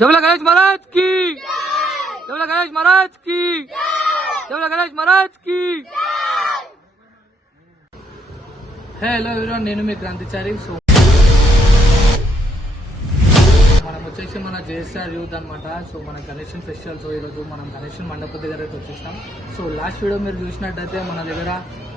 जबला गणेश महाराज की, जबला गणेश महाराज की, जबला गणेश महाराज की। हेलो एवरीवन, నేను మీ క్రాంతిచారి। సో మనం వచ్చేసి మన జేఎస్ఆర్ యూత్ అనమాట। సో మన గణేషన్ ఫెస్టివల్, సో ఈరోజు మనం గణేషన్ మండపం దగ్గర అయితే వచ్చేసాం। సో లాస్ట్ వీడియో మీరు చూసినట్టయితే మన దగ్గర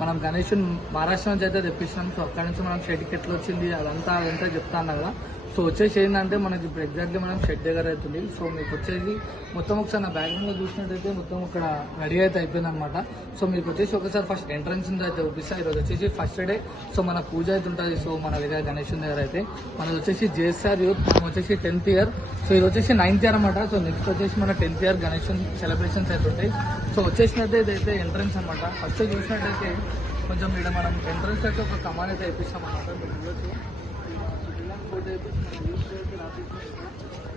మనం గణేషన్ మహారాష్ట్ర నుంచి అయితే తెప్పిస్తాం। సో అక్కడ నుంచి మనం షెడ్కి ఎట్లా వచ్చింది అదంతా చెప్తాను కదా। సో వచ్చేసి ఏంటంటే మనకి ఇప్పుడు ఎగ్జాక్ట్లీ మనం షెడ్ దగ్గర అవుతుంది। సో మీకు వచ్చేసి మొత్తం ఒకసారి నా బ్యాక్గ్రౌండ్లో చూసినట్టయితే మొత్తం ఇక్కడ రెడీ అయితే అయిపోయింది అనమాట। సో మీకు వచ్చేసి ఒకసారి ఫస్ట్ ఎంట్రన్స్ అయితే చూపిస్తాను। ఈరోజు వచ్చేసి ఫస్ట్ డే సో మన పూజ అయితే ఉంటుంది। సో మన దగ్గర గణేషన్ దగ్గర అయితే మనది వచ్చేసి జేఎస్ఆర్ యూత్, మనం వచ్చేసి 10th ఇయర్। సో ఇది వచ్చేసి 9th ఇయర్ అనమాట। సో నెక్స్ట్ వచ్చేసి మన 10th ఇయర్ గణేషన్ సెలబ్రేషన్స్ అయితే ఉంటాయి। సో వచ్చేసినట్టు ఇదైతే ఎంట్రన్స్ అనమాట। ఫస్ట్ చూసినట్టయితే కొంచెం ఇక్కడ మనం ఎంట్రన్స్ అయితే ఒక కమాన్ అయితే వేపిస్తాం అనమాట।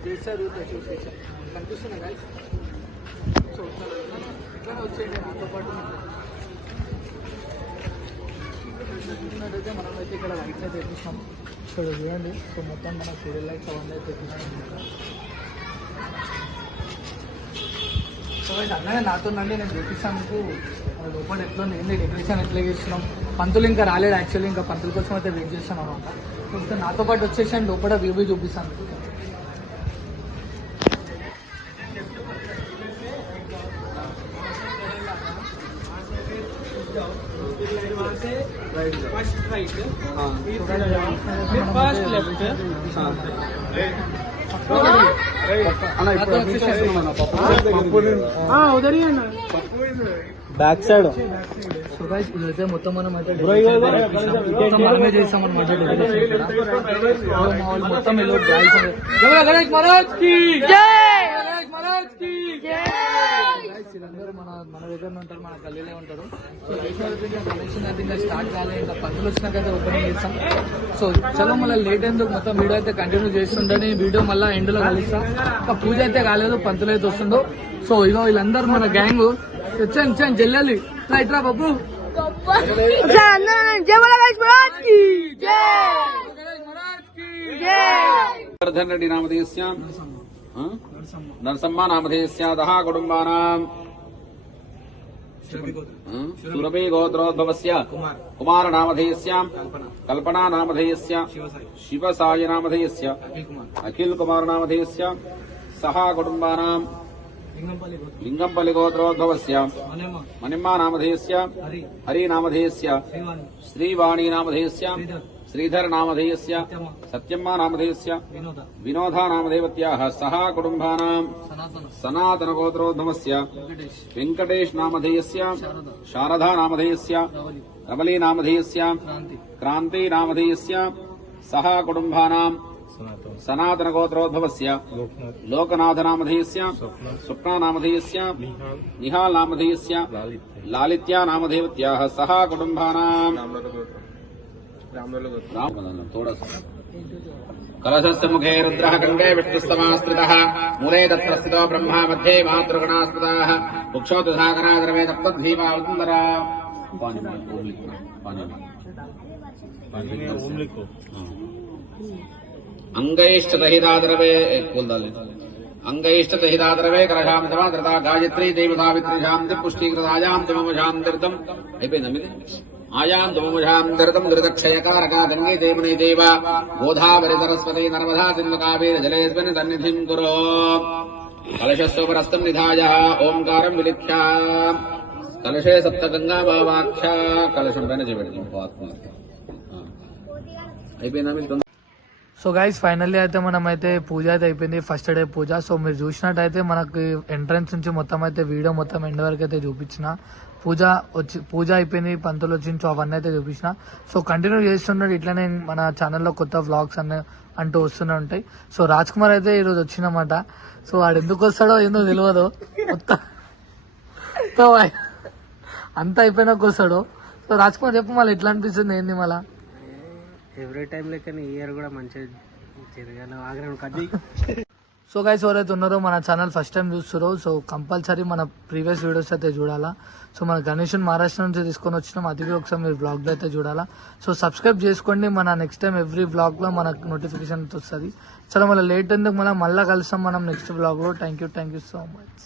జేఎస్ఆర్ యూత్ అసోసియేషన్ కనిపిస్తుంది కదా। సో ఇట్లా వచ్చేయండి నాతో పాటు చూసినట్టయితే మనం అయితే ఇక్కడ లైట్స్ అయితే తెప్పిస్తాం। సో చూడండి, సో మొత్తం మన సీరియల్ లైట్స్ అవన్నీ అయితే తెప్పిస్తాం అనమాట। సో అన్నగా నాతో నండి నేను చూపిస్తాను మీకు లోపల ఎట్లా ఏంటి డెకరేషన్ ఎట్లా చేస్తున్నాం। పంతులు ఇంకా రాలేడు, యాక్చువల్లీ ఇంకా పంతుల కోసం అయితే వెయిట్ చేస్తాం అనమాట। సో నాతో పాటు వచ్చేసి లోపల వ్యూ చూపిస్తాను। బ్యాక్ సైడ్ సో గైస్ ఇదైతే మొత్తం మనం అయితే మనమే చేస్తాం అనమాట డెకరేషన్। మా వాళ్ళు మొత్తం ఎల్లో గైస్ గణేష్ మహారాజ్ కి జై, గణేష్ మహారాజ్ కి జై। వీళ్ళందరూ మన దగ్గర ఉంటారు, మన గల్లీలో ఉంటారు। సో గణేషన్ అయితే ఇంకా స్టార్ట్ కాలేదు, ఇంకా పంతులు వచ్చినాకైతే ఓపెనింగ్ చేస్తాం। సో చలో మళ్ళీ లేట్ ఎందుకు, మొత్తం వీడియో అయితే కంటిన్యూ చేస్తుండని వీడియో మళ్ళీ ఎండ్ లో కలుస్తాం। ఇంకా పూజ అయితే కాలేదు, పంతులు అయితే వస్తుందో। సో ఇగో వీళ్ళందరూ మన గ్యాంగ్ వచ్చాను చెల్లెలి ఇట్రా బాబు। రెడ్డి నామధేయస్య నరసమ్మ నామధేయస్యాదః కుటుంబానాం సురభి గోత్రోద్భవస్య కుమార నామధేయస్య కల్పనా నామధేయస్య శివసాయి నామధేయస్య అఖిల్ కుమార నామధేయస్య సహ కుటుంబానాం లింగంపల్లి గోత్రోద్భవస్య మణిమ్మ నామధేయస్య హరి నామధేయస్య శ్రీవాణి నామధేయస్య శ్రీధర్ నామధేయస్య సత్యమ్మ నామధేయస్య వినోద నామధేవత్యాః సహ కుటుంబానాం సనాతన గోత్రోద్భవస్య వెంకటేష్ నామధేయస్య శారదా నామధేయస్య రవళీ నామధేయస్య క్రాంతి నామధేయస్య సహ కుటుంబానాం సనాతన గోత్రోద్భవస్య లోకనాథ నామధేయస్య స్వప్న నామధేయస్య నిహాల్ నామధేయస్య లాలిత్యా నామధేవత్యాః సహ కుటుంబానాం కలశస్య ముఖే రుద్రః కంఠే విష్ణుస్తమాశ్రితః మూలే తత్ర స్థితో బ్రహ్మ మధ్యే మాతృగణా స్మృతాః వృక్షో తథాకరా ద్రవే తప్తద్ధీమా వృందరా అంగైష్టతహితాద్రవే అంగైష్టతహితాద్రవే కలశాం సమాధృతా గాయత్రీ దేవతావిత్రిశాంతి పుష్టీకృతాయాం మమ శాంతిర్తం అయిపోయిందా మీది ఆయాంతు మమ శాంతిర్తం దురితక్షయకారకా గంగే దేవనే దేవ గోదావరి సరస్వతి నర్మదా సింధు కావేరి జలేస్మిన్ సన్నిధిం కురో కలశస్యోపరస్తం నిధాయ ఓంకారం విలిఖ్య కలశే సప్తగంగా భావాఖ్య కలశం పైన చేపెడతాం అయిపోయిందా మీకు। సో గైస్ ఫైనల్లీ అయితే మనం అయితే పూజ అయితే అయిపోయింది, ఫస్ట్ డే పూజ। సో మీరు చూసినట్టయితే మనకి ఎంట్రన్స్ నుంచి మొత్తం అయితే వీడియో మొత్తం ఎండ్ వరకు అయితే చూపించిన। పూజ అయిపోయింది, పంతులు వచ్చి సో అవన్నీ అయితే చూపించిన। సో కంటిన్యూ చేస్తున్నాడు ఇట్లనే మన ఛానల్లో కొత్త వ్లాగ్స్ అంటూ వస్తూనే ఉంటాయి। సో రాజ్ కుమార్ అయితే ఈరోజు వచ్చినమాట। సో వాడు ఎందుకు వస్తాడో ఏందో తెలియదు, మొత్తం అంతా అయిపోయినాక వస్తాడు। సో రాజ్ కుమార్ చెప్పు మళ్ళీ ఎట్లా అనిపిస్తుంది ఏంది మళ్ళీ? ఎవ్రీ టైం లెక్క ఈ ఇయర్ కూడా మంచిగా జరగాలి ఆగ్రహం కది। సో గైస్ ఎవరైతే ఉన్నారో మన ఛానల్ ఫస్ట్ టైం చూస్తారో సో కంపల్సరీ మన ప్రీవియస్ వీడియోస్ అయితే చూడాలా. సో మన గణేషన్ మహారాష్ట్ర నుంచి తీసుకొని వచ్చినాం, అది కూడా ఒకసారి మీరు బ్లాగ్లో అయితే చూడాలా. సో సబ్స్క్రైబ్ చేసుకోండి, మన నెక్స్ట్ టైం ఎవ్రీ బ్లాగ్లో మనకు నోటిఫికేషన్ వస్తుంది. చాలా మళ్ళీ లేట్ ఎందుకు, మళ్ళీ కలుస్తాం మనం నెక్స్ట్ బ్లాగ్లో. Thank you so much.